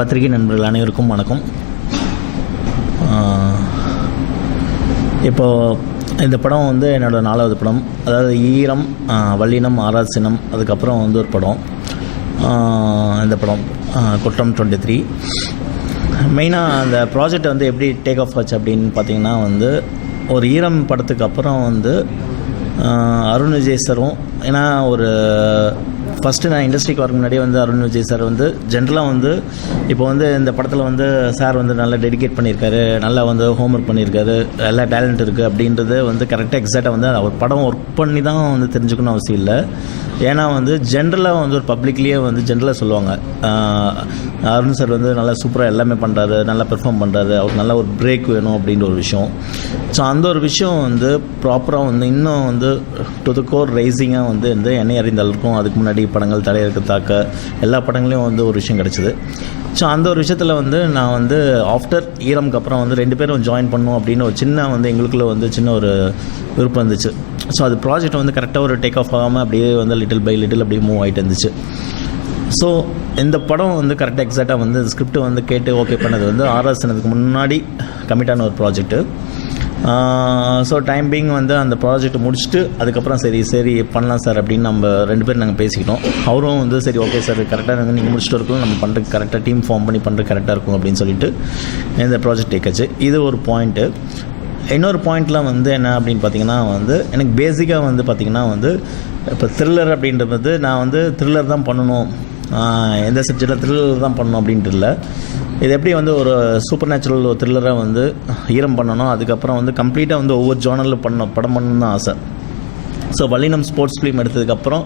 பத்திரிகை நண்பர்கள் அனைவருக்கும் வணக்கம். இப்போது இந்த படம் வந்து என்னோடய 4வது படம். அதாவது ஈரம், வல்லினம், ஆராசினம், அதுக்கப்புறம் வந்து ஒரு படம். இந்த படம் குற்றம் 23. மெயினாக அந்த ப்ராஜெக்ட் வந்து எப்படி டேக் ஆஃப் ஆச்சு அப்படின்னு பார்த்திங்கன்னா வந்து ஒரு ஈரம் படத்துக்கு அப்புறம் வந்து அருண் விஜய் சாரும், ஏன்னா ஒரு ஃபஸ்ட்டு நான் இண்டஸ்ட்ரிக்கு வரக்கு முன்னாடியே வந்து அருண் விஜய் சார் வந்து ஜென்ரலாக வந்து இப்போ வந்து இந்த படத்தில் வந்து சார் வந்து நல்லா டெடிகேட் பண்ணியிருக்காரு, நல்லா வந்து ஹோம்ஒர்க் பண்ணியிருக்காரு, எல்லா டேலண்ட் இருக்குது அப்படின்றது வந்து கரெக்டாக எக்ஸாக்டாக வந்து அவர் படம் ஒர்க் பண்ணி தான் வந்து தெரிஞ்சுக்கணும் அவசியம் இல்லை. ஏன்னா வந்து ஜென்ரலாக வந்து ஒரு பப்ளிக்லேயே வந்து ஜென்ரலாக சொல்லுவாங்க, அருண் சார் வந்து நல்லா சூப்பராக எல்லாமே பண்ணுறாரு, நல்லா பெர்ஃபார்ம் பண்ணுறாரு, அவருக்கு நல்ல ஒரு பிரேக் வேணும் அப்படின்ற ஒரு விஷயம். ஸோ அந்த ஒரு விஷயம் வந்து ப்ராப்பராக வந்து இன்னும் வந்து டு த கோர் ரைசிங்காக வந்து என்னை அறிந்தாலும் அதுக்கு முன்னாடி படங்கள் தலையிறக்க தாக்க எல்லா படங்களையும் வந்து ஒரு விஷயம் கிடச்சிது. ஸோ அந்த ஒரு விஷயத்தில் வந்து நான் வந்து ஆஃப்டர் ஈரம்க்கு அப்புறம் வந்து 2 பேரும் ஜாயின் பண்ணணும் அப்படின்னு ஒரு சின்ன வந்து எங்களுக்குள்ளே வந்து சின்ன ஒரு விருப்பம் இருந்துச்சு. ஸோ அது ப்ராஜெக்ட் வந்து கரெக்டாக ஒரு டேக் ஆஃப் ஆகாமல் அப்படியே வந்து லிட்டில் பை லிட்டில் அப்படியே மூவ் ஆகிட்டு இருந்துச்சு. ஸோ இந்த படம் வந்து கரெக்டாக எக்ஸாக்டாக வந்து ஸ்கிரிப்ட் வந்து கேட்டு ஓகே பண்ணது வந்து ஆராசனத்துக்கு முன்னாடி கமிட்டான ஒரு ப்ராஜெக்ட்டு. ஸோ டைம் பீங் வந்து அந்த ப்ராஜெக்ட் முடிச்சுட்டு அதுக்கப்புறம் சரி பண்ணலாம் சார் அப்படின்னு நம்ம 2 பேரும் நாங்கள் பேசிக்கிட்டோம். அவரும் வந்து சரி ஓகே சார் கரெக்டாக நீங்கள் முடிச்சுட்டு இருக்கோம், நம்ம பண்ணுறதுக்கு கரெக்டாக டீம் ஃபார்ம் பண்ணி பண்ணுறது கரெக்டாக இருக்கும் அப்படின்னு சொல்லிட்டு இந்த ப்ராஜெக்ட் டேக்காச்சு. இது ஒரு பாயிண்ட்டு. இன்னொரு பாயிண்ட்லாம் வந்து என்ன அப்படின்னு பார்த்தீங்கன்னா வந்து எனக்கு பேசிக்காக வந்து பார்த்திங்கன்னா வந்து இப்போ த்ரில்லர் அப்படின்றது நான் வந்து த்ரில்லர் தான் பண்ணணும், எந்த சப்ஜெக்டில் த்ரில்லர் தான் பண்ணணும் அப்படின்ட்டு இல்லை. இது எப்படி வந்து ஒரு சூப்பர் நேச்சுரல் ஒரு த்ரில்லராக வந்து ஈரம் பண்ணணும், அதுக்கப்புறம் வந்து கம்ப்ளீட்டாக வந்து ஒவ்வொரு ஜானரில் படம் பண்ணணும்னு தான் ஆசை. ஸோ வல்லினம் ஸ்போர்ட்ஸ் ஃபிலிம் எடுத்ததுக்கப்புறம்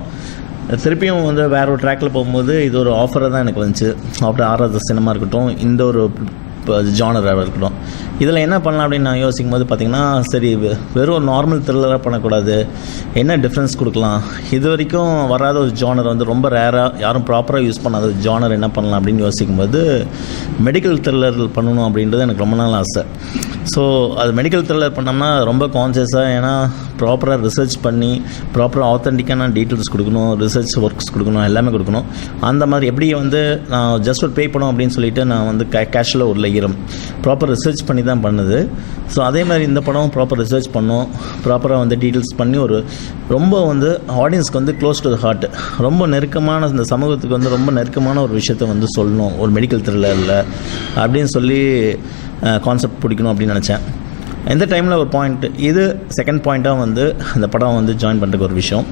திருப்பியும் வந்து வேறு ஒரு ட்ராக்கில் போகும்போது இது ஒரு ஆஃபராக தான் எனக்கு வந்துச்சு. ஆஃப்டர் ஆர்ஆர் சினிமா இருக்கட்டும், இந்த ஒரு ஜானராக இருக்கட்டும், இதில் என்ன பண்ணலாம் அப்படின்னு நான் யோசிக்கும் போது பார்த்திங்கன்னா சரி வெறும் நார்மல் த்ரில்லராக பண்ணக்கூடாது, என்ன டிஃப்ரென்ஸ் கொடுக்கலாம், இது வரைக்கும் வராத ஒரு ஜானர் வந்து ரொம்ப ரேராக யாரும் ப்ராப்பராக யூஸ் பண்ணாத ஒரு ஜானர் என்ன பண்ணலாம் அப்படின்னு யோசிக்கும் போது மெடிக்கல் த்ரில்லர் பண்ணணும் அப்படின்றது எனக்கு ரொம்ப நாள் ஆசை. ஸோ அது மெடிக்கல் த்ரில்லர் பண்ணோம்னா ரொம்ப கான்சியஸாக, ஏன்னா ப்ராப்பராக ரிசர்ச் பண்ணி ப்ராப்பராக ஆத்தென்டிக்கான டீட்டெயில்ஸ் கொடுக்கணும், ரிசர்ச் ஒர்க்ஸ் கொடுக்கணும், எல்லாமே கொடுக்கணும். அந்த மாதிரி எப்படி வந்து நான் ஜஸ்ட் ஒரு பே பண்ணோம் அப்படின்னு சொல்லிட்டு நான் வந்து கேஷில் உள்ள ஈரம் ப்ராப்பர் ரிசர்ச் பண்ணி தான் பண்ணுது. ஸோ அதே மாதிரி இந்த படம் ப்ராப்பர் ரிசர்ச் பண்ணோம், ப்ராப்பராக வந்து டீட்டெயில்ஸ் பண்ணி ஒரு ரொம்ப வந்து ஆடியன்ஸ்க்கு வந்து க்ளோஸ் டு த ஹார்ட், ரொம்ப நெருக்கமான இந்த சமூகத்துக்கு வந்து ரொம்ப நெருக்கமான ஒரு விஷயத்தை வந்து சொல்லணும் ஒரு மெடிக்கல் த்ரில்லரில் அப்படின்னு சொல்லி கான்செப்ட் பிடிக்கணும் அப்படின்னு நினச்சேன். இந்த டைமில் ஒரு பாயிண்ட், இது செகண்ட் பாயிண்ட்டாக வந்து இந்த படம் வந்து ஜாயின் பண்ணுறதுக்கு ஒரு விஷயம்.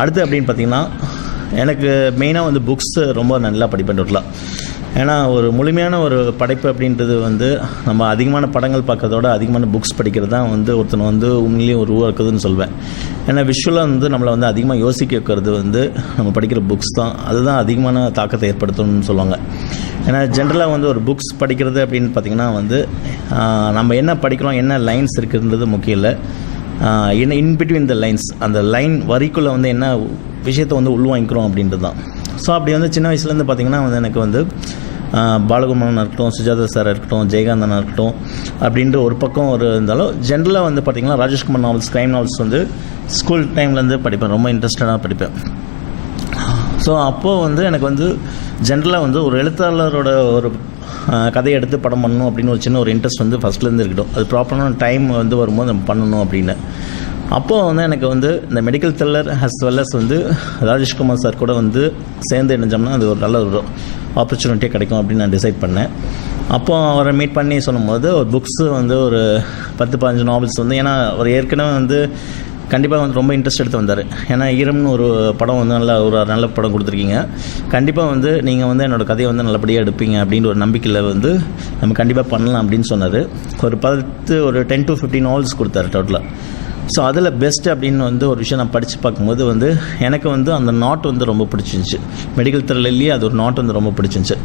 அடுத்து அப்படின்னு பார்த்திங்கன்னா எனக்கு மெயினாக வந்து புக்ஸ் ரொம்ப நல்லா படிப்பேன் டோட்டலாக. ஏன்னா ஒரு முழுமையான ஒரு படைப்பு அப்படின்றது வந்து நம்ம அதிகமான படங்கள் பார்க்கறதோட அதிகமான புக்ஸ் படிக்கிறது தான் வந்து ஒருத்தனை வந்து உண்மையிலேயே ஒரு உருவாக்குதுன்னு சொல்வேன். ஏன்னா விஷுவலாக வந்து நம்மளை வந்து அதிகமாக யோசிக்க வைக்கிறது வந்து நம்ம படிக்கிற புக்ஸ் தான், அதுதான் அதிகமான தாக்கத்தை ஏற்படுத்தணும்னு சொல்லுவாங்க. ஏன்னா ஜென்ரலாக வந்து ஒரு புக்ஸ் படிக்கிறது அப்படின்னு பார்த்திங்கன்னா வந்து நம்ம என்ன படிக்கிறோம், என்ன லைன்ஸ் இருக்குதுன்றது முக்கியம் இல்லை, என்ன இன்பிட்வீன் த லைன்ஸ், அந்த லைன் வரிக்குள்ளே வந்து என்ன விஷயத்தை வந்து உள்வாங்கிக்கிறோம் அப்படின்றது தான். ஸோ அப்படி வந்து சின்ன வயசுலேருந்து பார்த்திங்கன்னா வந்து எனக்கு வந்து பாலகுமாரனாக இருக்கட்டும், சுஜாதா சாராக இருக்கட்டும், ஜெயகாந்தனாக இருக்கட்டும் அப்படின்ற ஒரு பக்கம் ஒரு இருந்தாலும் ஜென்ரலாக வந்து பார்த்திங்கன்னா ராஜேஷ்குமார் நாவல்ஸ், க்ரைம் நாவல்ஸ் வந்து ஸ்கூல் டைம்லேருந்து படிப்பேன், ரொம்ப இன்ட்ரெஸ்டடாக படிப்பேன். ஸோ அப்போது வந்து எனக்கு வந்து ஜென்ரலாக வந்து ஒரு எழுத்தாளரோட ஒரு கதையை எடுத்து படம் பண்ணணும் அப்படின்னு ஒரு சின்ன ஒரு இன்ட்ரெஸ்ட் வந்து ஃபஸ்ட்லேருந்து இருக்கட்டும், அது ப்ராப்பரான டைம் வந்து வரும்போது நம்ம பண்ணணும் அப்படின்னு. அப்போது வந்து எனக்கு வந்து இந்த medical thriller as well as வந்து ராஜேஷ்குமார் சார் கூட வந்து சேர்ந்து இணைஞ்சோம்னா அது ஒரு நல்ல ஒரு ஆப்பர்ச்சுனிட்டியாக கிடைக்கும் அப்படின்னு நான் டிசைட் பண்ணேன். அப்போது அவரை மீட் பண்ணி சொல்லும்போது ஒரு புக்ஸு வந்து ஒரு 10-15 நாவல்ஸ் வந்து, ஏன்னா அவர் ஏற்கனவே வந்து கண்டிப்பாக வந்து ரொம்ப இன்ட்ரெஸ்ட் எடுத்து வந்தார். ஏன்னா ஈரம்னு ஒரு படம் வந்து நல்ல படம் கொடுத்துருக்கீங்க, கண்டிப்பாக வந்து நீங்கள் வந்து என்னோடய கதையை வந்து நல்லபடியாக எடுப்பீங்க அப்படின்ற ஒரு நம்பிக்கையில் வந்து நம்ம கண்டிப்பாக பண்ணலாம் அப்படின்னு சொன்னார். ஒரு 10 to 15 நாவல்ஸ் கொடுத்தாரு டோட்டலாக. ஸோ அதில் பெஸ்ட் அப்படின்னு வந்து ஒரு விஷயம் நான் படித்து பார்க்கும்போது வந்து எனக்கு வந்து அந்த நாட் வந்து ரொம்ப பிடிச்சிருந்துச்சி. மெடிக்கல் த்ரில்லர்லேயே அது ஒரு நாட் வந்து ரொம்ப பிடிச்சிருந்துச்சி.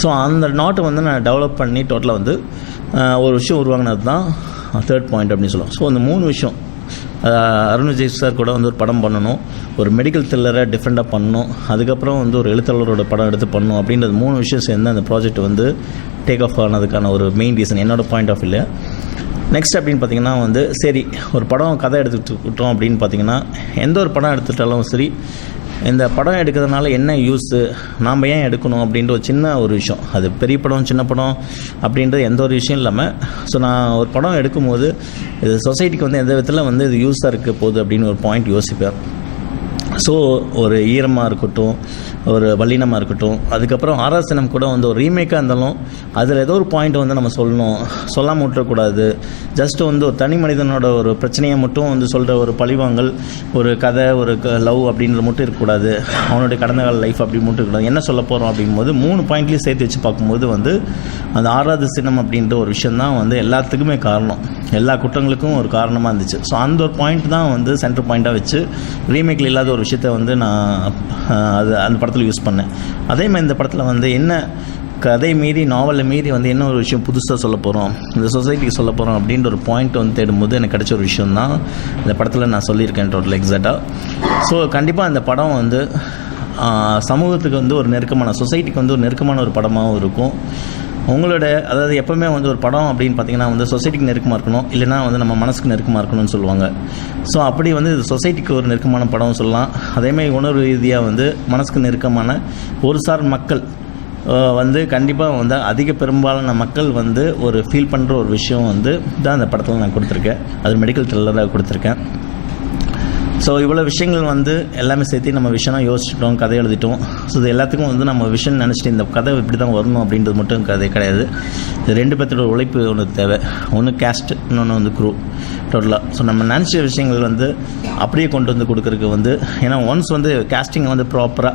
ஸோ அந்த நாட்டை வந்து நான் டெவலப் பண்ணி டோட்டலாக வந்து ஒரு விஷயம் உருவாங்கினது தான் தேர்ட் பாயிண்ட் அப்படின்னு சொல்லுவோம். ஸோ அந்த 3 விஷயம், அருண் விஜய் சார் கூட வந்து ஒரு படம் பண்ணணும், ஒரு மெடிக்கல் த்ரில்லரை டிஃப்ரெண்ட்டாக பண்ணணும், அதுக்கப்புறம் வந்து ஒரு எழுத்தாளரோட படம் எடுத்து பண்ணணும் அப்படின்றது 3 விஷயம் சேர்ந்து அந்த ப்ராஜெக்ட் வந்து டேக் ஆஃப் ஆனதுக்கான ஒரு மெயின் ரீசன் என்னோடய பாயிண்ட் ஆஃப் வியூவில். நெக்ஸ்ட் அப்படின்னு பார்த்திங்கன்னா வந்து சரி ஒரு படம் கதை எடுத்துக்கிட்டோம் அப்படின்னு பார்த்திங்கன்னா எந்த ஒரு படம் எடுத்துட்டாலும் சரி இந்த படம் எடுக்கிறதுனால என்ன யூஸு, நாம் ஏன் எடுக்கணும் அப்படின்ற ஒரு சின்ன ஒரு விஷயம். அது பெரிய படம் சின்ன படம் அப்படின்றது எந்த ஒரு விஷயம் இல்லாமல், ஸோ நான் ஒரு படம் எடுக்கும்போது இது சொசைட்டிக்கு வந்து எந்த விதத்தில் வந்து இது யூஸாக இருக்க போகுது அப்படின்னு ஒரு பாயிண்ட் யோசிப்பேன். ஸோ ஒரு ஈரமாக இருக்கட்டும், ஒரு வல்லினமாக இருக்கட்டும், அதுக்கப்புறம் ஆராசனம் கூட வந்து ஒரு ரீமேக்காக இருந்தாலும் அதில் ஏதோ ஒரு பாயிண்ட் வந்து நம்ம சொல்லணும், சொல்லாமல் விட்டுறக்கூடாது. ஜஸ்ட்டு வந்து ஒரு தனி மனிதனோட ஒரு பிரச்சனையை மட்டும் வந்து சொல்கிற ஒரு பழிவாங்கல், ஒரு கதை, ஒரு லவ் அப்படின்ற மட்டும் இருக்கக்கூடாது, அவனுடைய கடந்த கால லைஃப் அப்படி மட்டும் இருக்கக்கூடாது. என்ன சொல்ல போகிறோம் அப்படிங்கும்போது 3 பாயிண்ட்லேயும் சேர்த்து வச்சு பார்க்கும்போது வந்து அந்த ஆறாவது சினம் அப்படின்ற ஒரு விஷயந்தான் வந்து எல்லாத்துக்குமே காரணம், எல்லா குற்றங்களுக்கும் ஒரு காரணமாக இருந்துச்சு. ஸோ அந்த ஒரு பாயிண்ட் தான் வந்து சென்டர் பாயிண்ட்டாக வச்சு ரீமேக்கில் இல்லாத ஒரு விஷயத்தை வந்து நான் அது அந்த படத்தில் யூஸ் பண்ணேன். அதே மாதிரி இந்த படத்தில் வந்து என்ன கதை மீறி, நாவலில் மீறி வந்து என்ன ஒரு விஷயம் புதுசாக சொல்ல போகிறோம், இந்த சொசைட்டிக்கு சொல்ல போகிறோம் அப்படின்ற ஒரு பாயிண்ட் வந்து தேடும்போது எனக்கு கிடைச்ச ஒரு விஷயம் தான் இந்த படத்தில் நான் சொல்லியிருக்கேன் டோட்டல் எக்ஸாக்டாக. ஸோ கண்டிப்பாக இந்த படம் வந்து சமூகத்துக்கு வந்து ஒரு நெருக்கமான, சொசைட்டிக்கு வந்து ஒரு நெருக்கமான ஒரு படமாகவும் இருக்கும். உங்களோட அதாவது எப்போவுமே வந்து ஒரு படம் அப்படின்னு பார்த்திங்கன்னா வந்து சொசைட்டிக்கு நெருக்கமாக இருக்கணும், இல்லைனா வந்து நம்ம மனசுக்கு நெருக்கமாக இருக்கணும்னு சொல்லுவாங்க. ஸோ அப்படி வந்து இது சொசைட்டிக்கு ஒரு நெருக்கமான படம் சொல்லலாம். அதேமாதிரி உணர்வு ரீதியாக வந்து மனசுக்கு நெருக்கமான ஒரு சார் மக்கள் வந்து கண்டிப்பாக வந்து அதிக பெரும்பாலான மக்கள் வந்து ஒரு ஃபீல் பண்ணுற ஒரு விஷயம் வந்து தான் அந்த படத்தில் நான் கொடுத்துருக்கேன். அது மெடிக்கல் த்ரில்லராக கொடுத்துருக்கேன். ஸோ இவ்வளோ விஷயங்கள் வந்து எல்லாமே சேர்த்து நம்ம விஷயம் யோசிச்சிட்டோம், கதை எழுதிட்டோம். ஸோ இது எல்லாத்துக்கும் வந்து நம்ம விஷயம் நினச்சிட்டு இந்த கதை இப்படி தான் வரணும் அப்படின்றது மட்டும் கதை கிடையாது. இது 2 பேர்த்தோட உழைப்பு ஒன்று தேவை. ஒன்று கேஸ்ட், இன்னொன்று வந்து க்ரூ டோட்டலாக. ஸோ நம்ம நினச்ச விஷயங்கள் வந்து அப்படியே கொண்டு வந்து கொடுக்குறதுக்கு வந்து, ஏன்னா ஒன்ஸ் வந்து கேஸ்டிங் வந்து ப்ராப்பராக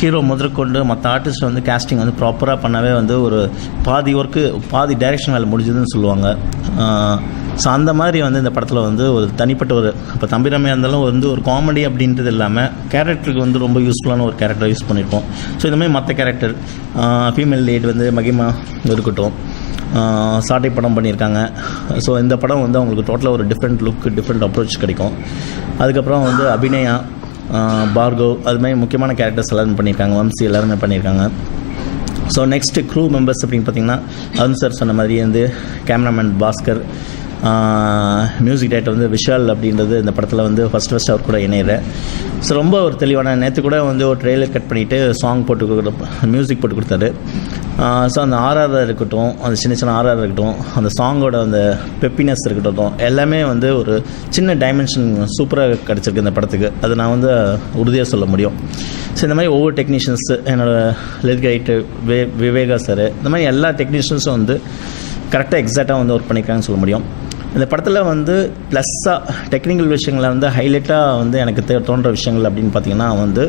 ஹீரோ முதற்கொண்டு மற்ற ஆர்டிஸ்ட் வந்து கேஸ்டிங் வந்து ப்ராப்பராக பண்ணாவே வந்து ஒரு பாதி டைரெக்ஷன் வேலை முடிஞ்சதுன்னு சொல்லுவாங்க. ஸோ அந்த மாதிரி வந்து இந்த படத்தில் வந்து ஒரு தனிப்பட்ட ஒரு, இப்போ தம்பிராமையாக இருந்தாலும் வந்து ஒரு காமெடி அப்படின்றது இல்லாமல் கேரக்டருக்கு வந்து ரொம்ப யூஸ்ஃபுல்லான ஒரு கேரக்டரை யூஸ் பண்ணியிருப்போம். ஸோ இந்த மாதிரி மற்ற கேரக்டர் ஃபீமேல் லீட் வந்து மகிமா இருக்கட்டும், சாட்டை படம் பண்ணியிருக்காங்க. ஸோ இந்த படம் வந்து அவங்களுக்கு டோட்டலாக ஒரு டிஃப்ரெண்ட் லுக், டிஃப்ரெண்ட் அப்ரோச் கிடைக்கும். அதுக்கப்புறம் வந்து அபிநயா, பார்கவ், அதுமாதிரி முக்கியமான கேரக்டர்ஸ் எல்லோரும் பண்ணியிருக்காங்க. வம்சி எல்லாருமே பண்ணியிருக்காங்க. ஸோ நெக்ஸ்ட்டு க்ரூ மெம்பர்ஸ் அப்படின்னு பார்த்திங்கன்னா அருண் சார் சொன்ன மாதிரி வந்து கேமராமேன் பாஸ்கர், மியூசிக் டைரக்டர் வந்து விஷால் அப்படின்றது இந்த படத்தில் வந்து ஃபஸ்ட் அவர் கூட இணையிறேன். ஸோ ரொம்ப ஒரு தெளிவான, நேற்று கூட வந்து ஒரு ட்ரெய்லர் கட் பண்ணிவிட்டு சாங் மியூசிக் போட்டு கொடுத்தாரு. ஸோ அந்த ஆர்ஆர் இருக்கட்டும், அந்த சின்ன சின்ன ஆர்ஆர் இருக்கட்டும், அந்த சாங்கோட அந்த பெப்பினஸ் இருக்கட்டும், எல்லாமே வந்து ஒரு சின்ன டைமென்ஷன் சூப்பராக கிடச்சிருக்கு இந்த படத்துக்கு. அது நான் வந்து உறுதியாக சொல்ல முடியும். ஸோ இந்த மாதிரி ஒவ்வொரு டெக்னீஷியன்ஸ், என்னோடய லிரிக் ரைட்டர் விவேகா சார், இந்த மாதிரி எல்லா டெக்னீஷியன்ஸும் வந்து கரெக்டாக எக்ஸாக்டாக வந்து ஒர்க் பண்ணியிருக்காங்கன்னு சொல்ல முடியும். இந்த படத்தில் வந்து ப்ளஸ்ஸாக டெக்னிக்கல் விஷயங்களை வந்து ஹைலைட்டாக வந்து எனக்கு தோன்ற விஷயங்கள் அப்படின்னு பார்த்திங்கன்னா வந்து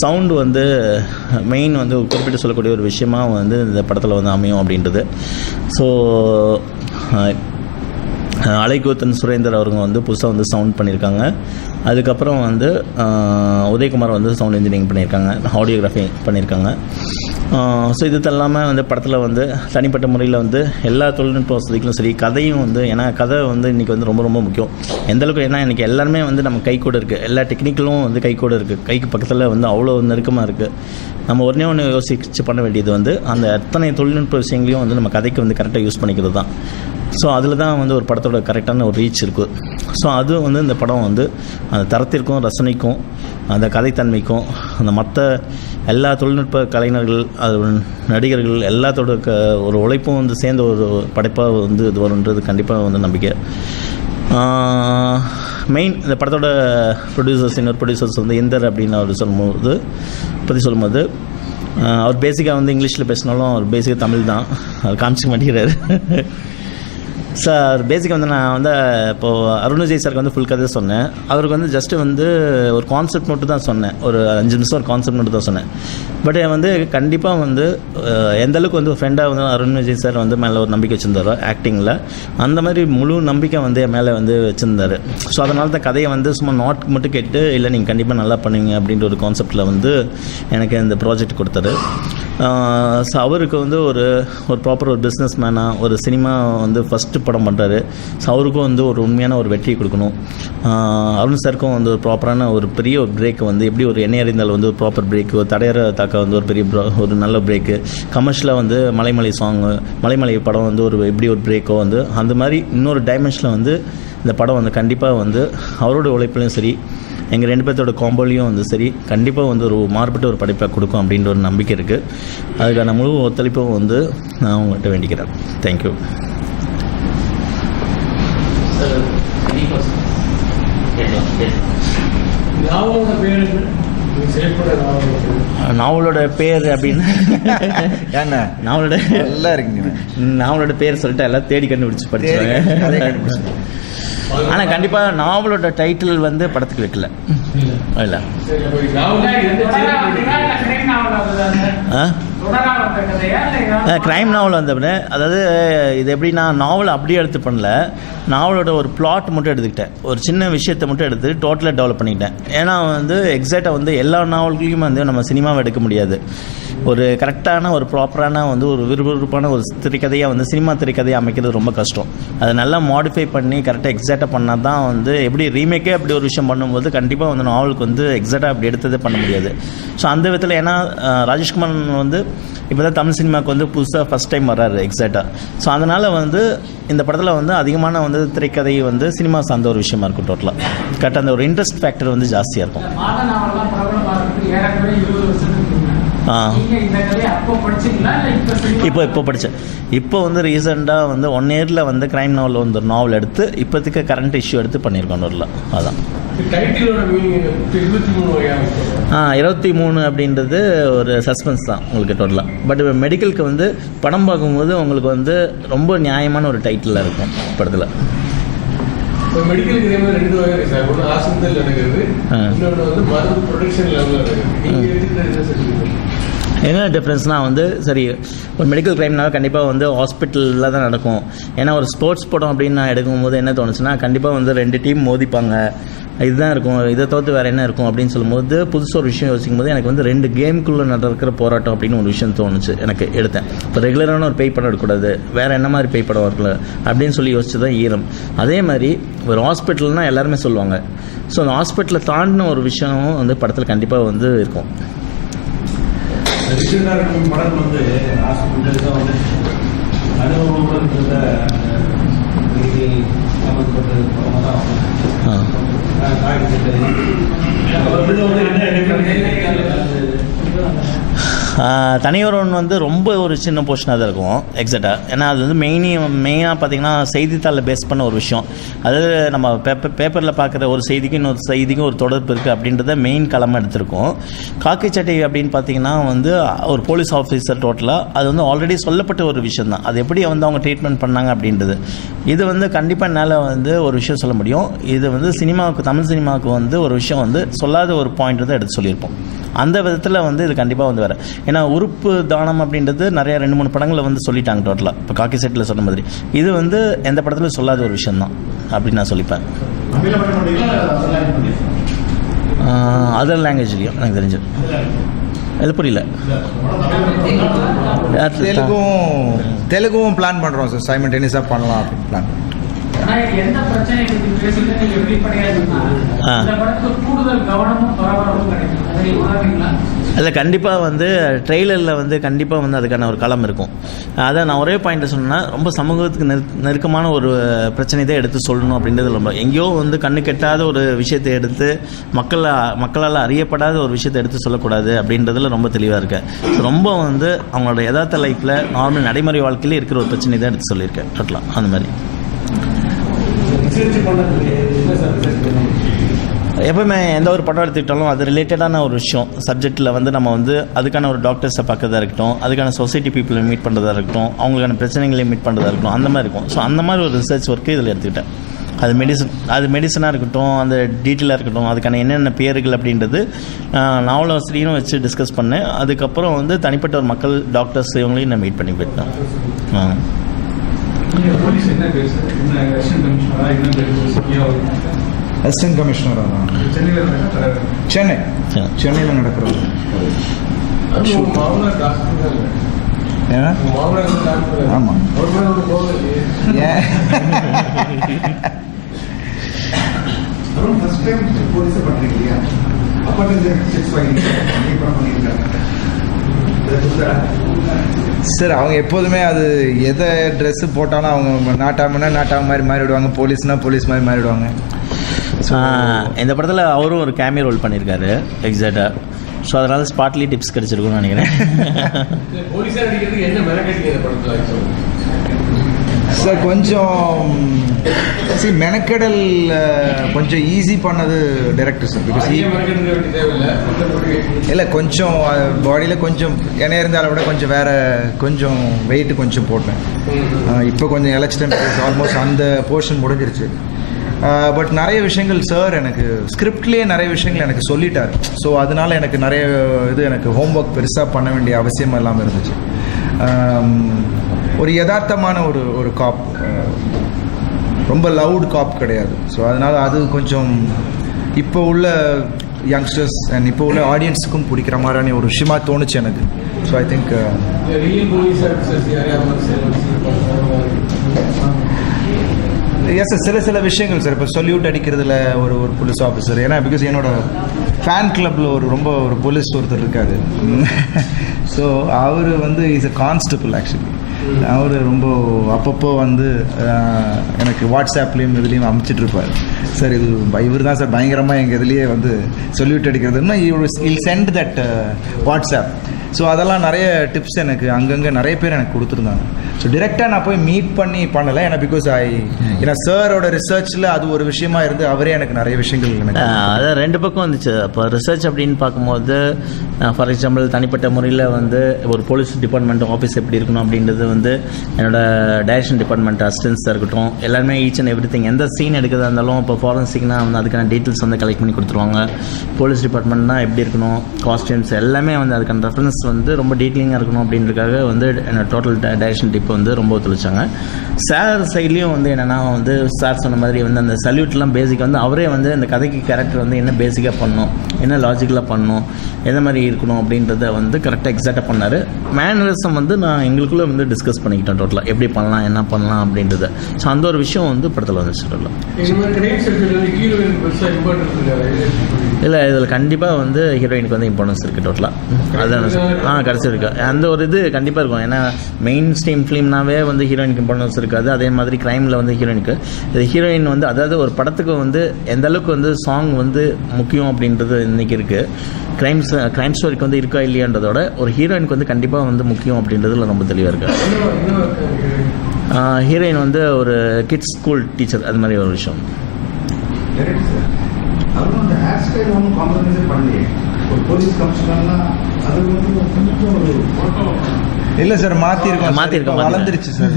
சவுண்டு வந்து மெயின் வந்து குறிப்பிட்டு சொல்லக்கூடிய ஒரு விஷயமாக வந்து இந்த படத்தில் வந்து அமையும் அப்படின்றது. ஸோ அலைகோத்தன் சுரேந்தர் அவங்க வந்து புதுசாக வந்து சவுண்ட் பண்ணியிருக்காங்க. அதுக்கப்புறம் வந்து உதயகுமார் வந்து சவுண்ட் இன்ஜினியரிங் பண்ணியிருக்காங்க, ஆடியோகிராஃபி பண்ணியிருக்காங்க. ஸோ இது இல்லாமல் வந்து படத்தில் வந்து தனிப்பட்ட முறையில் வந்து எல்லா தொழில்நுட்ப வசதிகளும் சரி, கதையும் வந்து, ஏன்னா கதை வந்து இன்றைக்கி வந்து ரொம்ப ரொம்ப முக்கியம். எந்தளவுக்கு, ஏன்னா இன்றைக்கி எல்லாருமே வந்து நம்ம கை கூட இருக்குது, எல்லா டெக்னிக்கலும் வந்து கை கூட இருக்குது, கைக்கு பக்கத்தில் வந்து அவ்வளோ நெருக்கமாக இருக்குது. நம்ம ஒன்று யோசிச்சு பண்ண வேண்டியது வந்து அந்த அத்தனை தொழில்நுட்ப விஷயங்களையும் வந்து நம்ம கதைக்கு வந்து கரெக்டாக யூஸ் பண்ணிக்கிறது தான். ஸோ அதில் தான் வந்து ஒரு படத்தோட கரெக்டான ஒரு ரீச் இருக்குது. ஸோ அது வந்து இந்த படம் வந்து அந்த தரத்திற்கும் ரசனைக்கும் அந்த கதைத்தன்மைக்கும் அந்த மற்ற எல்லா தொழில்நுட்ப கலைஞர்கள், அது நடிகர்கள் எல்லாத்தோட ஒரு உழைப்பும் வந்து சேர்ந்த ஒரு படைப்பாக வந்து இது வருன்றது கண்டிப்பாக வந்து நம்பிக்கை. மெயின் இந்த படத்தோட ப்ரொடியூசர்ஸ், இன்னொரு ப்ரொடியூசர்ஸ் வந்து இந்தர் அப்படின்னு அவர் சொல்லும்போது அவர் பேசிக்காக வந்து இங்கிலீஷில் பேசினாலும் அவர் பேசிக்காக தமிழ் தான், அவர் காமிச்சிக்க மாட்டேங்கிறாரு. சார் பேசிக்காக வந்து நான் வந்து இப்போது அருண் விஜய் சாருக்கு வந்து ஃபுல் கதை சொன்னேன். அவருக்கு வந்து ஜஸ்ட்டு வந்து ஒரு கான்செப்ட் மட்டும் தான் சொன்னேன், ஒரு 5 நிமிஷம் ஒரு கான்செப்ட் மட்டும் தான் சொன்னேன். பட் வந்து கண்டிப்பாக வந்து எந்தளவுக்கு வந்து ஃப்ரெண்டாக வந்து அருண் விஜய் சார் வந்து மேலே ஒரு நம்பிக்கை வச்சுருந்தாரோ ஆக்டிங்கில், அந்த மாதிரி முழு நம்பிக்கை வந்து என் மேலே வந்து வச்சுருந்தார். ஸோ அதனால தான் கதையை வந்து சும்மா நாட் மட்டும் கேட்டு, இல்லை நீங்கள் கண்டிப்பாக நல்லா பண்ணுவீங்க அப்படின்ற ஒரு கான்செப்டில் வந்து எனக்கு இந்த ப்ராஜெக்ட் கொடுத்தாரு. ஸோ அவருக்கு வந்து ஒரு ப்ராப்பர் ஒரு பிஸ்னஸ் மேனாக ஒரு சினிமா வந்து ஃபஸ்ட்டு படம் பண்ணுறாரு. ஸோ அவருக்கும் வந்து ஒரு உண்மையான ஒரு வெற்றியை கொடுக்கணும். அருண் சாருக்கும் வந்து ஒரு ப்ராப்பரான ஒரு பெரிய ஒரு பிரேக் வந்து, எப்படி ஒரு எண்ணெய் அறிந்தால் வந்து ஒரு ப்ராப்பர் பிரேக், ஒரு தடையற தாக்க வந்து ஒரு பெரிய ஒரு நல்ல பிரேக்கு, கமர்ஷியலாக வந்து மலைமலை சாங்கு, மலைமலை படம் வந்து ஒரு எப்படி ஒரு பிரேக்கோ வந்து அந்த மாதிரி இன்னொரு டைமென்ஷனில் வந்து இந்த படம் வந்து கண்டிப்பாக வந்து அவரோட உழைப்புலையும் சரி, எங்கள் 2 பேர்த்தோட காம்போலையும் வந்து சரி கண்டிப்பாக வந்து ஒரு மாறுபட்ட ஒரு படைப்பாக கொடுக்கும் அப்படின்ற ஒரு நம்பிக்கை இருக்குது. அதுக்கான முழு ஒத்துழைப்பும் வந்து நான் உங்கள்கிட்ட வேண்டிக்கிறேன். தேங்க்யூ. நாவலோட பேர் அப்படின்னு ஏங்க நாவலோட நல்லா இருக்குங்க. நாவலோட பேர் சொல்லிட்டு எல்லாம் தேடி கண்டுபிடிச்சி படிச்சுருவாங்க. ஆனால் கண்டிப்பாக நாவலோட டைட்டில் வந்து படத்துக்கு வைக்கல. இல்லை கிரைம் நாவல் வந்தப்போ, அதாவது இது எப்படின்னா நாவல் அப்படியே எடுத்து பண்ணல, நாவலோட ஒரு பிளாட் மட்டும் எடுத்துக்கிட்டேன், ஒரு சின்ன விஷயத்தை மட்டும் எடுத்து டோட்டலாக டெவலப் பண்ணிக்கிட்டேன். ஏன்னா வந்து எக்ஸாக்டாக வந்து எல்லா நாவல்களையும் வந்து நம்ம சினிமாவை எடுக்க முடியாது. ஒரு கரெக்டான ஒரு ப்ராப்பரான வந்து ஒரு விறுவிறுப்பான ஒரு திரைக்கதையாக வந்து சினிமா திரைக்கதையை அமைக்கிறது ரொம்ப கஷ்டம். அதை நல்லா மாடிஃபை பண்ணி கரெக்டாக எக்ஸாக்டாக பண்ணால் தான் வந்து எப்படி ரீமேக்கே அப்படி ஒரு விஷயம் பண்ணும்போது கண்டிப்பாக வந்து நாவலுக்கு வந்து எக்ஸாக்டாக அப்படி எடுத்ததே பண்ண முடியாது. ஸோ அந்த விதத்தில் ஏன்னா ராஜேஷ்குமார் வந்து இப்போ தான் தமிழ் சினிமாவுக்கு வந்து புதுசாக ஃபஸ்ட் டைம் வர்றாரு எக்ஸாக்டாக. ஸோ அதனால் வந்து இந்த படத்தில் வந்து அதிகமான வந்து திரைக்கதை வந்து சினிமா சார்ந்த ஒரு விஷயமா இருக்கும். டோட்டலாக கரெக்டாக அந்த ஒரு இன்ட்ரெஸ்ட் ஃபேக்டர் வந்து ஜாஸ்தியாக இருக்கும். இப்போ படித்தேன். இப்போ வந்து ரீசெண்டாக வந்து 1 இயரில் வந்து க்ரைம் நாவல் வந்து ஒரு நாவல் எடுத்து இப்போதைக்கு கரண்ட் இஷ்யூ எடுத்து பண்ணியிருக்கோம். ஊரில் அதான் 23 அப்படின்றது ஒரு சஸ்பென்ஸ் தான் உங்களுக்கு டோட்டலாக. பட் மெடிக்கலுக்கு வந்து படம் பார்க்கும்போது உங்களுக்கு வந்து ரொம்ப நியாயமான ஒரு டைட்டிலாக இருக்கும் படத்தில். மெடிக்கலுக்கு இதே மாதிரி 2 வகை இருக்கு சார். ஒன்று ஹாஸ்பிட்டல் நடக்குது, இன்னொன்று வந்து மருந்து ப்ரொடக்ஷன் லெவலில் நடக்குது. நீங்கள் எடுத்துக்கிட்ட என்ன டிஃப்ரென்ஸ்னால் வந்து சரி ஒரு மெடிக்கல் க்ரைம்னால கண்டிப்பாக வந்து ஹாஸ்பிட்டலில் தான் நடக்கும். ஏன்னா ஒரு ஸ்போர்ட்ஸ் படம் அப்படின்னு நான் எடுக்கும்போது என்ன தோணுச்சுன்னா கண்டிப்பாக வந்து 2 டீம் மோதிப்பாங்க, இதுதான் இருக்கும், இதை தவிர்த்து வேறு என்ன இருக்கும் அப்படின்னு சொல்லும்போது புதுசாக ஒரு விஷயம் யோசிக்கும் போது எனக்கு வந்து 2 கேமுக்குள்ளே நடக்கிற போராட்டம் அப்படின்னு ஒரு விஷயம் தோணுச்சு எனக்கு எடுத்தேன். இப்போ ரெகுலரான ஒரு பேய் படம் எடுக்கக்கூடாது, வேறு என்ன மாதிரி பேய் படம் இருக்கல அப்படின்னு சொல்லி யோசிச்சு தான் ஈரம். அதே மாதிரி ஒரு ஹாஸ்பிட்டல்னால் எல்லாருமே சொல்லுவாங்க. ஸோ அந்த ஹாஸ்பிட்டலை தாண்டின ஒரு விஷயமும் வந்து படத்தில் கண்டிப்பாக வந்து இருக்கும். படம் வந்து ஹாஸ்பிட்டல் தான் வந்து அனுபவம் தனியொருவன் வந்து ரொம்ப ஒரு சின்ன போர்ஷனாக தான் இருக்கும் எக்ஸாக்டாக. ஏன்னா அது வந்து மெயினாக பார்த்திங்கன்னா செய்தித்தாளில் பேஸ் பண்ண ஒரு விஷயம். அதாவது நம்ம பேப்பரில் பார்க்குற ஒரு செய்திக்கும் இன்னொரு செய்திக்கும் ஒரு தொடர்பு இருக்குது அப்படின்றத மெயின் களமாக எடுத்திருக்கோம். காக்கி சட்டை அப்படின்னு பார்த்திங்கன்னா வந்து ஒரு போலீஸ் ஆஃபீஸர் டோட்டலாக அது வந்து ஆல்ரெடி சொல்லப்பட்ட ஒரு விஷயம் தான். அது எப்படி வந்து அவங்க ட்ரீட்மெண்ட் பண்ணாங்க அப்படின்றது இது வந்து கண்டிப்பாக என்னால் வந்து ஒரு விஷயம் சொல்ல முடியும். இது வந்து சினிமாவுக்கு தமிழ் சினிமாவுக்கு வந்து ஒரு விஷயம் வந்து சொல்லாத ஒரு பாயிண்ட் தான் எடுத்து சொல்லியிருப்போம். அந்த விதத்தில் வந்து இது கண்டிப்பாக வந்து வேறு. ஏன்னா உறுப்பு தானம் அப்படின்றது நிறையா 2-3 படங்களில் வந்து சொல்லிட்டாங்க டோட்டலாக. இப்போ காக்கி செட்டில் சொன்ன மாதிரி இது வந்து எந்த படத்துலையும் சொல்லாத ஒரு விஷயந்தான் அப்படின்னு நான் சொல்லிப்பேன். அதர் லாங்குவேஜ்லேயும் எனக்கு தெரிஞ்சு இது புரியல. தெலுங்கும் பிளான் பண்ணுறோம் சார், சைமல்டேனியஸாக பண்ணலாம் அப்படின்னு பிளான். எந்த பிரச்சனை கூடுதல் கவனமும் பரபரப்பும் கிடைக்கும். அதில் கண்டிப்பாக வந்து ட்ரெய்லரில் வந்து கண்டிப்பாக வந்து அதுக்கான ஒரு களம் இருக்கும். அதை நான் ஒரே பாயிண்ட்டை சொன்னேன்னா ரொம்ப சமூகத்துக்கு நெருக்கமான ஒரு பிரச்சனை தான் எடுத்து சொல்லணும் அப்படின்றது ரொம்ப எங்கேயோ வந்து கண்ணு கெட்டாத ஒரு விஷயத்தை எடுத்து மக்களால் அறியப்படாத ஒரு விஷயத்தை எடுத்து சொல்லக்கூடாது அப்படின்றதுல ரொம்ப தெளிவாக இருக்கேன். ரொம்ப வந்து அவங்களோட யதார்த்த லைஃப்பில் நார்மல் நடைமுறை வாழ்க்கையில் இருக்கிற ஒரு பிரச்சனை தான் எடுத்து சொல்லியிருக்கேன் டோட்டலாக. அந்த மாதிரி எப்பவுமே எந்த ஒரு படம் எடுத்துக்கிட்டாலும் அது ரிலேட்டடான ஒரு விஷயம் சப்ஜெக்டில் வந்து நம்ம வந்து அதுக்கான ஒரு டாக்டர்ஸை பார்க்கறதா இருக்கட்டும், அதுக்கான சொசைட்டி பீப்புளை மீட் பண்ணுறதா இருக்கட்டும், அவங்களுக்கான பிரச்சனைகளையும் மீட் பண்ணுறதா இருக்கட்டும், அந்த மாதிரி இருக்கும். ஸோ அந்த மாதிரி ஒரு ரிசர்ச் ஒர்க்கு இதில் எடுத்துக்கிட்டேன். அது மெடிசனாக இருக்கட்டும், அந்த டீட்டெயிலாக இருக்கட்டும், அதுக்கான என்னென்ன பேர்கள் அப்படின்றது நாவலாசிரியரும் வச்சு டிஸ்கஸ் பண்ணேன். அதுக்கப்புறம் வந்து தனிப்பட்ட ஒரு மக்கள் டாக்டர்ஸ் இவங்களையும் நான் மீட் பண்ணி போயிட்டேன். அசிஸ்டன்ட் கமிஷனரா? சென்னையில் நடக்கிறது. ஆமாம். சார் அவங்க எப்போதுமே அது எதை ட்ரெஸ்ஸு போட்டாலும் அவங்க நாட்டாம மாதிரி மாறிவிடுவாங்க, போலீஸ்னால் போலீஸ் மாதிரி மாறிவிடுவாங்க. இந்த படத்தில் அவரும் ஒரு கேமியோ ரோல் பண்ணியிருக்காரு எக்ஸாக்டாக. ஸோ அதனால் ஸ்பாட்லி டிப்ஸ் கிடச்சிருக்குன்னு நினைக்கிறேன். போலீஸாக நடிக்கிறதுக்கு என்ன மெனக்கடிங்க இந்த படத்தில்? சார் கொஞ்சம் மெனக்கெடல் கொஞ்சம் ஈஸி பண்ணது டைரக்டர் சார். பிகாஸ் இல்லை கொஞ்சம் பாடியில் கொஞ்சம் எண்ணெய் இருந்தாலும் விட கொஞ்சம் வேறு கொஞ்சம் வெயிட்டு கொஞ்சம் போட்டேன். இப்போ கொஞ்சம் எலெக்ஷன் ஆல்மோஸ்ட் அந்த போர்ஷன் முடிஞ்சிருச்சு. பட் நிறைய விஷயங்கள் சார் எனக்கு ஸ்கிரிப்ட்லேயே நிறைய விஷயங்கள் எனக்கு சொல்லிட்டார். ஸோ அதனால் எனக்கு நிறைய எனக்கு ஹோம்ஒர்க் பெருசாக பண்ண வேண்டிய அவசியம் இல்லாமல் இருந்துச்சு. ஒரு யதார்த்தமான ஒரு காப், ரொம்ப லவுட் காப் கிடையாது. ஸோ அதனால் அது கொஞ்சம் இப்போ உள்ள யங்ஸ்டர்ஸ் அண்ட் இப்போ உள்ள ஆடியன்ஸுக்கும் பிடிக்கிற மாதிரியான ஒரு விஷயமா தோணுச்சு எனக்கு. So I think yes sir சில விஷயங்கள் சார் இப்போ சொல்யூட் அடிக்கிறதுல ஒரு போலீஸ் ஆஃபீஸர், ஏன்னா பிகாஸ் என்னோட ஃபேன் கிளப்பில் ஒரு போலீஸ் ஒருத்தர் இருக்காரு. ஸோ அவர் இஸ் அ கான்ஸ்டபிள் ஆக்சுவலி. அவர் ரொம்ப அப்பப்போ எனக்கு வாட்ஸ்அப்லேயும் இதுலேயும் அனுப்பிச்சிட்ருப்பார். சார் இது இவர் தான் சார் பயங்கரமாக எங்கள் இதுலேயே சொல்லிவிட்டு அடிக்கிறதுன்னா இல் சென்ட் தட் வாட்ஸ்அப். ஸோ அதெல்லாம் நிறைய டிப்ஸ் எனக்கு அங்கங்கே நிறைய பேர் எனக்கு கொடுத்துருந்தாங்க. ஸோ டிரெக்டாக நான் போய் மீட் பண்ணி பண்ணலை, ஏன்னா பிகாஸ் ஏன்னா சாரோட ரிசர்ச்சில் அது ஒரு விஷயமா இருந்து அவரே எனக்கு நிறைய விஷயங்கள் எனக்கு அதான் ரெண்டு பக்கம் வந்துச்சு. அப்போ ரிசர்ச் அப்படின்னு பார்க்கும்போது ஃபார் எக்ஸாம்பிள் தனிப்பட்ட முறையில் ஒரு போலீஸ் டிபார்ட்மெண்ட் ஆஃபீஸ் எப்படி இருக்கணும் அப்படின்றது என்னோட டைரக்ஷன் டிபார்ட்மெண்ட் அசிஸ்டன்ஸாக இருக்கட்டும், எல்லாருமே ஈச் அண்ட் எவ்ரி திங் எந்த சீன் எடுக்கிறதா இருந்தாலும் இப்போ ஃபாரன்சிக்னா அதுக்கான டீட்டெயில்ஸ் கலெக்ட் பண்ணி கொடுத்துருவாங்க. போலீஸ் டிபார்ட்மெண்ட்னா எப்படி இருக்கணும், காஸ்டியூம்ஸ் எல்லாமே அதுக்கான ரெஃபரன்ஸ் ரொம்ப டீட்டெயிலிங்காக இருக்கணும் அப்படின்றதுக்காக என்னோட டோட்டல் டைரக்ஷன் டிப் ரொம்ப ஒத்துழைச்சாங்க. சார் சைட்லேயும் என்னென்னா சார் சொன்ன மாதிரி அந்த சல்யூட்லாம் பேசிக் அவரே அந்த கதைக்கு கேரக்டர் என்ன பேசிக்காக பண்ணணும், என்ன லாஜிக்கலாக பண்ணணும், எந்த மாதிரி இருக்கணும் அப்படின்றத கரெக்டாக எக்ஸாக்டாக பண்ணார். மேனரிசம் நான் எங்களுக்குள்ளே டிஸ்கஸ் பண்ணிக்கிட்டோம் டோட்டலாக எப்படி பண்ணலாம் என்ன பண்ணலாம் அப்படின்றத. ஸோ அந்த ஒரு விஷயம் படத்தில் வந்துச்சு டோட்டலாக. இல்லை இதில் கண்டிப்பாக ஹீரோயினுக்கு இம்பார்ட்டன்ஸ் இருக்குது டோட்டலாக. அதுதான் கிடச்சிருக்கு. அந்த ஒரு இது கண்டிப்பாக இருக்கும். ஏன்னா மெயின் ஸ்ட்ரீம் ஃபிலிம்னாவே ஹீரோயினுக்கு இம்பார்ட்டன்ஸ் இருக்காது. அதே மாதிரி க்ரைமில் ஹீரோயினுக்கு இது ஹீரோயின் அதாவது ஒரு படத்துக்கு எந்த அளவுக்கு சாங் முக்கியம் அப்படின்றது இன்றைக்கி இருக்குது. க்ரைம் ஸ்டோரிக்கு இருக்கா இல்லையான்றதோட ஒரு ஹீரோயினுக்கு கண்டிப்பாக முக்கியம் அப்படின்றதுல ரொம்ப தெளிவாக இருக்கு. ஹீரோயின் ஒரு கிட்ஸ் ஸ்கூல் டீச்சர், அது மாதிரி ஒரு விஷயம். இல்லை சார் மாற்றிருக்கோம் வளர்ந்துருச்சு சார்.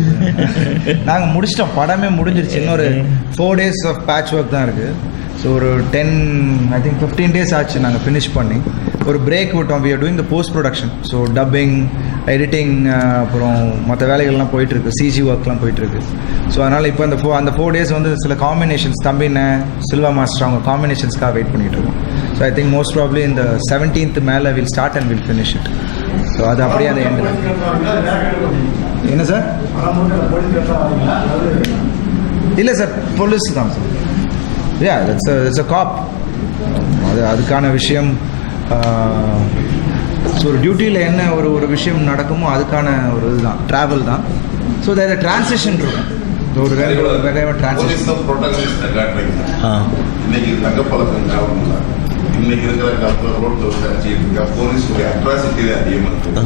நாங்கள் முடிச்சிட்டோம், படமே முடிஞ்சிருச்சு. இன்னொரு 4 days ஆஃப் பேட்ச் ஒர்க் தான் இருக்குது. ஸோ ஒரு 15 days ஆச்சு நாங்கள் ஃபினிஷ் பண்ணி. ஒரு பிரேக் விட்டோம். We are doing the post production. So dubbing, editing, அப்புறம் மற்ற வேலைகள்லாம் போயிட்டுருக்கு, சிஜி ஒர்க்லாம் போயிட்டுருக்கு. ஸோ அதனால் இப்போ அந்த 4 days சில காம்பினேஷன்ஸ் தம்பின சில்வா மாஸ்டர் அவங்க காம்பினேஷன்ஸ்க்காக வெயிட் பண்ணிகிட்டு இருக்கோம். So I think most probably இந்த 17th மேலே will start and will finish it. So அது அப்படியே அந்த எண்ட். என்ன சார்? இல்லை சார், போலீஸ் தான் சார். இட்ஸ் அ காப். அதுக்கான விஷயம். ஸோ ஒரு டியூட்டியில் என்ன ஒரு விஷயம் நடக்குமோ அதுக்கான ஒரு இதுதான், ட்ராவல் தான். ஸோ அது ட்ரான்சிஷன் இருக்கும். ஒரு ட்ரான்சிஷன். இன்னைக்கு தங்கப்பழக்கம் காரணம் இல்லை. இன்னைக்கு இருக்கிற ரோட்டில் போலீஸுடைய அட்ராசிட்டி அதிகமாக இருக்குது.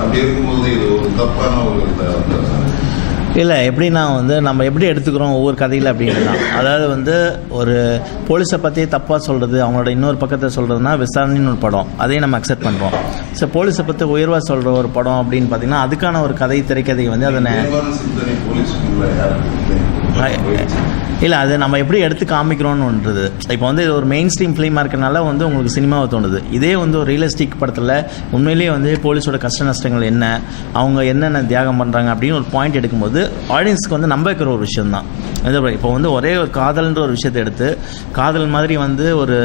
அப்படி இருக்கும்போது இது ஒரு தப்பான ஒரு இல்லை எப்படின்னா நம்ம எப்படி எடுத்துக்கிறோம் ஒவ்வொரு கதையில் அப்படின்னு தான். அதாவது ஒரு போலீஸை பற்றி தப்பாக சொல்கிறது, அவங்களோட இன்னொரு பக்கத்தை சொல்கிறதுனா விசாரணைன்னு ஒரு படம், அதையும் நம்ம அக்செப்ட் பண்ணுறோம். ஸோ போலீஸை பற்றி உயர்வாக சொல்கிற ஒரு படம் அப்படின்னு பார்த்திங்கன்னா அதுக்கான ஒரு கதை திரைக்கதை அதை இல்லை அது நம்ம எப்படி எடுத்து காமிக்கிறோன்னுன்றது. இப்போ இது ஒரு மெயின் ஸ்ட்ரீம் ஃபிலிமாக இருக்கிறனால உங்களுக்கு சினிமாவை தோணுது. இதே ஒரு ரியலிஸ்டிக் படத்தில் உண்மையிலேயே போலீஸோட கஷ்ட நஷ்டங்கள் என்ன, அவங்க என்னென்ன தியாகம் பண்ணுறாங்க அப்படின்னு ஒரு பாயிண்ட் எடுக்கும்போது ஆடியன்ஸுக்கு நம்ப வைக்கிற ஒரு விஷயம் தான். இப்போ ஒரே ஒரு காதல்ன்ற ஒரு விஷயத்தை எடுத்து காதல் மாதிரி ஒரு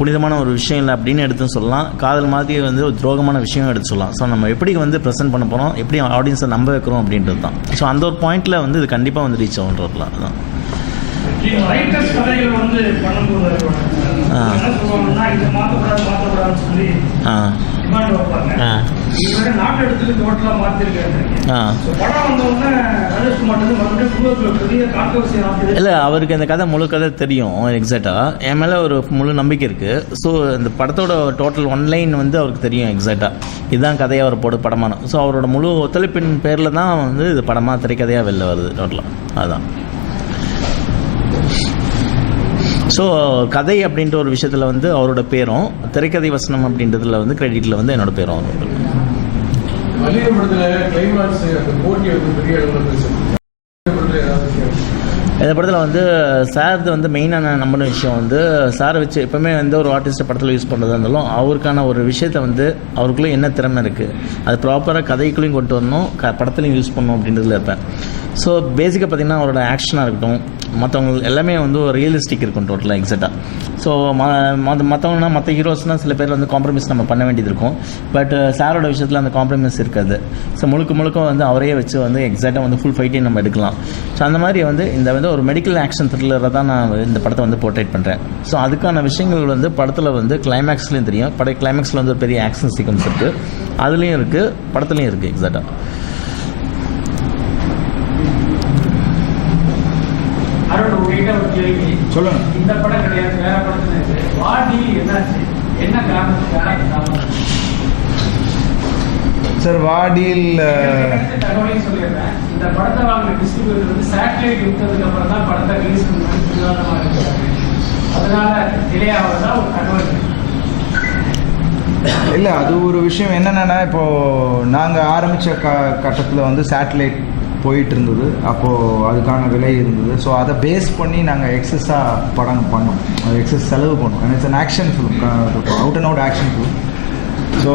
புனிதமான ஒரு விஷயம் இல்லை அப்படின்னு எடுத்துன்னு சொல்லலாம். காதல் மாதிரி ஒரு துரோகமான விஷயம் எடுத்து சொல்லலாம். ஸோ நம்ம எப்படி ப்ரெசென்ட் பண்ண போகிறோம், எப்படி ஆடியன்ஸை நம்ப வைக்கிறோம் அப்படின்றது தான். ஸோ அந்த ஒரு பாயிண்டில் இது கண்டிப்பாக ரீச் ஆகுன்றதுலாம் அதுதான். டிமாண்ட் வைப்பாங்க. ஆ. இதுவரை நாட்டு இடத்துக்கு டோட்டலாக மாற்றிருக்காரு. ஆ. படம் வந்தவுடனே தனுஷ்குமார் வந்து மறுபடியும் குடும்பத்தில் பெரிய கான்ட்ரவர்சி ஆகுது. இல்லை, அவருக்கு இந்த கதை முழு கதை தெரியும் எக்ஸாக்டாக. என் மேலே ஒரு முழு நம்பிக்கை இருக்குது. ஸோ இந்த படத்தோட டோட்டல் ஒன்லைன் வந்து அவருக்கு தெரியும் எக்ஸாக்டாக. இதுதான் கதையாக அவர் போடு படமான. ஸோ அவரோட முழு ஒத்துழைப்பின் பேரில் தான் வந்து இது படமாக திரைக்கதையாக வெளில வருது டோட்டலாக. அதுதான். ஸோ கதை அப்படின்ற ஒரு விஷயத்தில் வந்து அவரோட பேரும், திரைக்கதை வசனம் அப்படின்றதுல வந்து கிரெடிட்டில் வந்து என்னோட பேரும் வரும். வள்ளினம் படத்துல கிளைமாக்ஸ் அந்த போட்டி வந்து பெரிய அளவில் பேசுது. இந்த படத்தில் வந்து சார் வந்து மெயினான நம்பின விஷயம் வந்து சாரை வச்சு எப்போவுமே எந்த ஒரு ஆர்டிஸ்ட்டை படத்தில் யூஸ் பண்ணுறதா இருந்தாலும் அவருக்கான ஒரு விஷயத்தை வந்து அவருக்குள்ளே என்ன திறமை இருக்குது அது ப்ராப்பராக கதைக்குள்ளேயும் கொண்டு வரணும், படத்துலையும் யூஸ் பண்ணணும் அப்படின்றதுல இருப்பேன். ஸோ பேசிக்காக பார்த்திங்கன்னா அவரோட ஆக்ஷனாக இருக்கட்டும், மற்றவங்க எல்லாமே வந்து ஒரு ரியலிஸ்டிக் இருக்கும் டோட்டலாக எக்ஸாக்டாக. ஸோ மற்றவங்கன்னா மற்ற ஹீரோஸ்னால் சில பேர் வந்து காம்ப்ரமைஸ் நம்ம பண்ண வேண்டியது இருக்கும். பட் சாரோட விஷயத்தில் அந்த காம்ப்ரமைஸ் இருக்காது. ஸோ முழுக்க வந்து அவரையே வச்சு வந்து எக்ஸாக்டாக வந்து ஃபுல் ஃபைட்டையும் நம்ம எடுக்கலாம். ஸோ அந்த மாதிரி வந்து இந்த வந்து ஒரு மெடிக்கல் ஆக்ஷன் த்ரில்லரை தான் நான் இந்த படத்தை வந்து போர்ட்ரேட் பண்ணுறேன். ஸோ அதுக்கான விஷயங்கள் வந்து படத்தில் வந்து கிளைமேக்ஸ்லேயும் தெரியும். கிளைமேக்ஸில் வந்து ஒரு பெரிய ஆக்ஷன் சீக்வன்ஸ் இருக்குது, அதுலேயும் இருக்குது, படத்துலையும் இருக்குது எக்ஸாக்டாக. அருண் உங்ககிட்ட ஒரு கேள்வி. சொல்லுங்க. இந்த படம் கிடையாது, வேற படத்துல இருக்கு. வாடி என்னாச்சு, என்ன காரணத்துக்காக? சார் வாடியில் தகவலையும் சொல்லிடுறேன். இந்த படத்தை வாங்கின டிஸ்ட்ரிபியூட்டர் வந்து சேட்டலைட் விட்டதுக்கு அப்புறம் தான் படத்தை ரிலீஸ் பண்ணி விவாதமாக இருக்கிறாங்க. அதனால டிலே ஆகுறதா ஒரு தகவல். இல்லை, அது ஒரு விஷயம் என்னென்னா, இப்போது நாங்கள் ஆரம்பித்த கட்டத்தில் வந்து சேட்டலைட் போயிட்டு இருந்தது. அப்போது அதுக்கான விலை இருந்தது. ஸோ அதை பேஸ் பண்ணி நாங்கள் எக்ஸஸாக படம் பண்ணோம், அது எக்ஸஸ் செலவு பண்ணோம். ஏன்னா it's an action film, out and out action film. So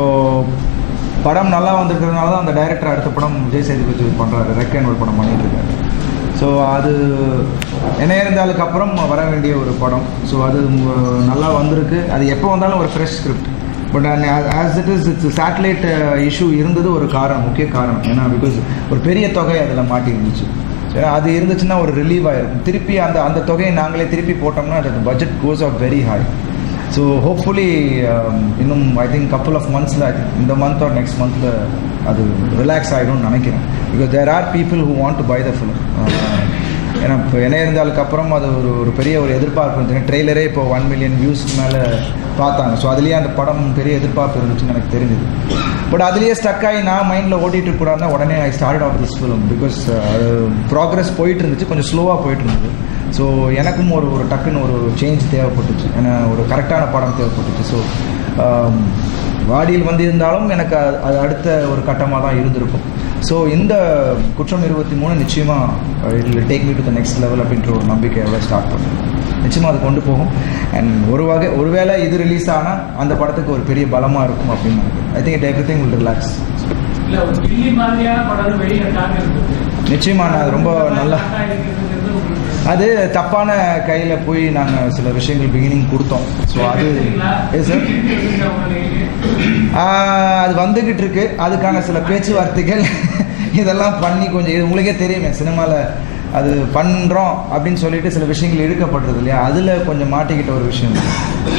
படம் நல்லா வந்திருக்கிறதுனால தான் அந்த டைரக்டர் அடுத்த படம் விஜய் சேதுபதி பண்ணுறாரு, ரெக்கன் ஒரு படம் பண்ணிகிட்ருக்காரு. ஸோ அது என்ன இருந்தாலுக்கு அப்புறம் வர வேண்டிய ஒரு படம். ஸோ அது நல்லா வந்திருக்கு. அது எப்போ வந்தாலும் ஒரு fresh script. But as it is it's satellite issue இருந்தது ஒரு காரணம், முக்கிய காரணம். ஏன்னா பிகாஸ் ஒரு பெரிய தொகை அதில் மாட்டி இருந்துச்சு. ஸோ அது இருந்துச்சுன்னா ஒரு ரிலீவ் ஆகிருக்கும். திருப்பி அந்த தொகையை நாங்களே திருப்பி போட்டோம்னா அது budget goes of very high. So hopefully இன்னும் ஐ திங்க் கப்புள் ஆஃப் மந்த்ஸில் இந்த மந்த் ஆர் நெக்ஸ்ட் மந்தில் அது ரிலாக்ஸ் ஆகிடும்னு நினைக்கிறேன். Because there are people who want to buy the film. ஏன்னா இப்போ என்ன இருந்தாலுக்கு அப்புறம் அது ஒரு பெரிய ஒரு எதிர்பார்ப்பு இருந்துச்சு. ட்ரெய்லரே இப்போ 1 மில்லியன் வியூஸ்க்கு மேலே பார்த்தாங்க. ஸோ அதுலேயே அந்த படம் பெரிய எதிர்பார்ப்பு இருந்துச்சுன்னு எனக்கு தெரிஞ்சுது. பட் அதுலேயே ஸ்டக் ஆகி நான் மைண்டில் ஓட்டிகிட்டு இருக்கக்கூடாதுன்னா உடனே I start of this film. Because progress போயிட்டு இருந்துச்சு, கொஞ்சம் ஸ்லோவாக போயிட்டு இருந்தது. ஸோ எனக்கும் ஒரு டக்குன்னு ஒரு சேஞ்ச் தேவைப்பட்டுச்சு, ஏன்னா ஒரு கரெக்டான படம் தேவைப்பட்டுச்சு. ஸோ வாடியில் வந்து இருந்தாலும் எனக்கு அது அடுத்த ஒரு கட்டமாக தான் இருந்திருக்கும். ஸோ இந்த குற்றம் 23 நிச்சயமாக it will take me to the next level அப்படின்ற ஒரு நம்பிக்கையோட ஸ்டார்ட் பண்ணுறேன். நிச்சயமாக அது கொண்டு போகும். அண்ட் ஒருவேளை இது ரிலீஸ் ஆனால் அந்த படத்துக்கு ஒரு பெரிய பலமாக இருக்கும் அப்படின்னு நினைக்கிறேன். I think everything will relax. நிச்சயமாக நான் ரொம்ப நல்லா, அது தப்பான கையில் போய் நாங்கள் சில விஷயங்கள் பிகினிங் கொடுத்தோம். ஸோ அது சார் அது வந்துக்கிட்டு இருக்கு. அதுக்கான சில பேச்சுவார்த்தைகள் இதெல்லாம் பண்ணி கொஞ்சம் இது உங்களுக்கே தெரியுமே, சினிமாவில் அது பண்ணுறோம் அப்படின்னு சொல்லிட்டு சில விஷயங்கள் இழுக்கப்படுறது இல்லையா, அதில் கொஞ்சம் மாட்டிக்கிட்ட ஒரு விஷயம்.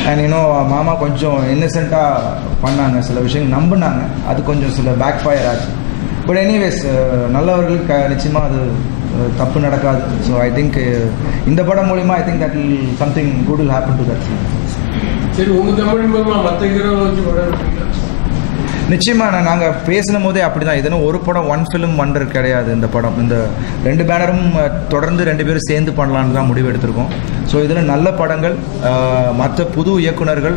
அண்ட் இன்னும் மாமா கொஞ்சம் இன்னசென்ட்டாக பண்ணாங்க, சில விஷயங்கள் நம்பினாங்க, அது கொஞ்சம் சில பேக் ஃபயர் ஆச்சு. பட் எனிவேஸ் நல்லவர்களுக்கு நிச்சயமாக அது தப்பு நடக்காது. ஸோ ஐ திங்க் இந்த படம் மூலிமா I think that will something good will happen to that film. சரி, உங்கள் தமிழ் மூலமாக மற்ற ஹீரோவை வச்சு படம் நிச்சயமாக நாங்கள் பேசின போதே அப்படி தான். இதனும் ஒரு படம் 1 ஃபிலிம் வண்டர் கிடையாது. இந்த படம் இந்த 2 பேனரும் தொடர்ந்து 2 பேரும் சேர்ந்து பண்ணலான்னு தான் முடிவு எடுத்திருக்கோம். ஸோ இதில் நல்ல படங்கள், மற்ற புது இயக்குனர்கள்,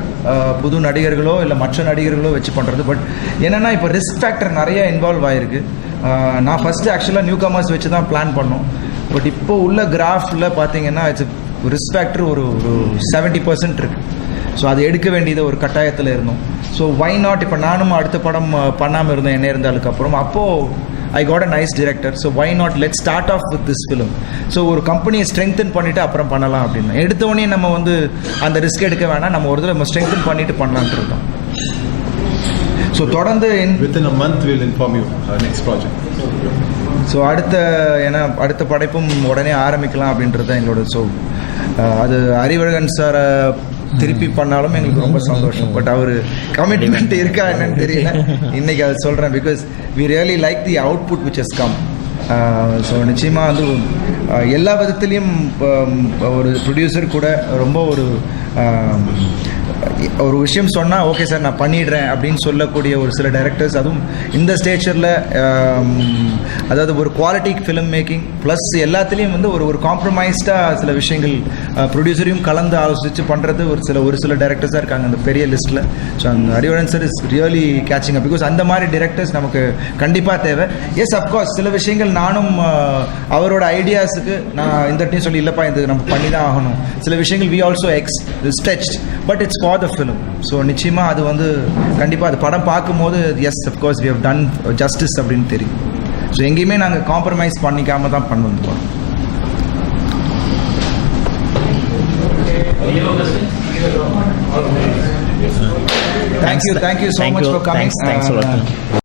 புது நடிகர்களோ இல்லை மற்ற நடிகர்களோ வச்சு பண்ணுறது. பட் என்னென்னா இப்போ ரிஸ்க் ஃபேக்டர் நிறையா இன்வால்வ் ஆகிருக்கு. நான் ஃபஸ்ட்டு ஆக்சுவலாக நியூ கமர்ஸ் வச்சு தான் பிளான் பண்ணோம். பட் இப்போ உள்ள கிராஃபில் பார்த்தீங்கன்னா இட்ஸ் ரிஸ்க் ஃபேக்டர் ஒரு 70% இருக்குது. ஸோ அது எடுக்க வேண்டியது ஒரு கட்டாயத்தில் இருந்தோம். ஸோ வை நாட், இப்போ நானும் அடுத்த படம் பண்ணாமல் இருந்தேன் என்ன இருந்தாலுக்கு அப்புறம். அப்போது I got a nice director. So why not let start of with this film. So ஒரு கம்பெனியை ஸ்ட்ரெங்தன் பண்ணிவிட்டு அப்புறம் பண்ணலாம் அப்படின்னு. எடுத்தவொடனே நம்ம வந்து அந்த ரிஸ்க் எடுக்க வேணாம், நம்ம ஒரு தடவை நம்ம ஸ்ட்ரெங்தன் பண்ணிவிட்டு பண்ணலான்ட்டு இருக்கோம். ஸோ தொடர்ந்து within a month we'll inform you next project. So அடுத்த படைப்பும் உடனே ஆரம்பிக்கலாம் அப்படின்றது தான் எங்களோட. ஸோ அது அறிவழகன் சாரை திருப்பி பண்ணாலும் எங்களுக்கு ரொம்ப சந்தோஷம். பட் அவர் கமிட்மெண்ட் இருக்கா என்னன்னு தெரியல. இன்னைக்கு அதை சொல்கிறேன் because we really like the output which has come. So நிச்சயமாக வந்து எல்லா விதத்துலேயும் ஒரு ப்ரொடியூசர் கூட ரொம்ப ஒரு விஷயம் சொன்னால் ஓகே சார் நான் பண்ணிடுறேன் அப்படின்னு சொல்லக்கூடிய ஒரு சில டைரக்டர்ஸ், அதுவும் இந்த ஸ்டேச்சரில், அதாவது ஒரு குவாலிட்டி ஃபிலிம் மேக்கிங் ப்ளஸ் எல்லாத்துலேயும் வந்து ஒரு காம்ப்ரமைஸ்டாக சில விஷயங்கள் ப்ரொடியூசரையும் கலந்து ஆலோசித்து பண்ணுறது ஒரு சில டைரக்டர்ஸாக இருக்காங்க அந்த பெரிய லிஸ்ட்டில். ஸோ அந்த அறிவுடன் sir is really catching up because அந்த மாதிரி டைரக்டர்ஸ் நமக்கு கண்டிப்பாக தேவை. எஸ் அஃப்கோர்ஸ் சில விஷயங்கள் நானும் அவரோட ஐடியாஸுக்கு நான் இந்த டீம் சொல்லி இல்லைப்பா இது நம்ம பண்ணி தான் ஆகணும். சில விஷயங்கள் we also stretched but it's for the film. So நிச்சயமாக அது வந்து கண்டிப்பாக அது படம் பார்க்கும்போது yes of course we have done justice அப்படின்னு தெரியும். ஸோ எங்கேயுமே நாங்கள் காம்ப்ரமைஸ் பண்ணிக்காம தான் பண்ணுவோம் இந்த படம். Thank you so much for coming. Thanks a lot.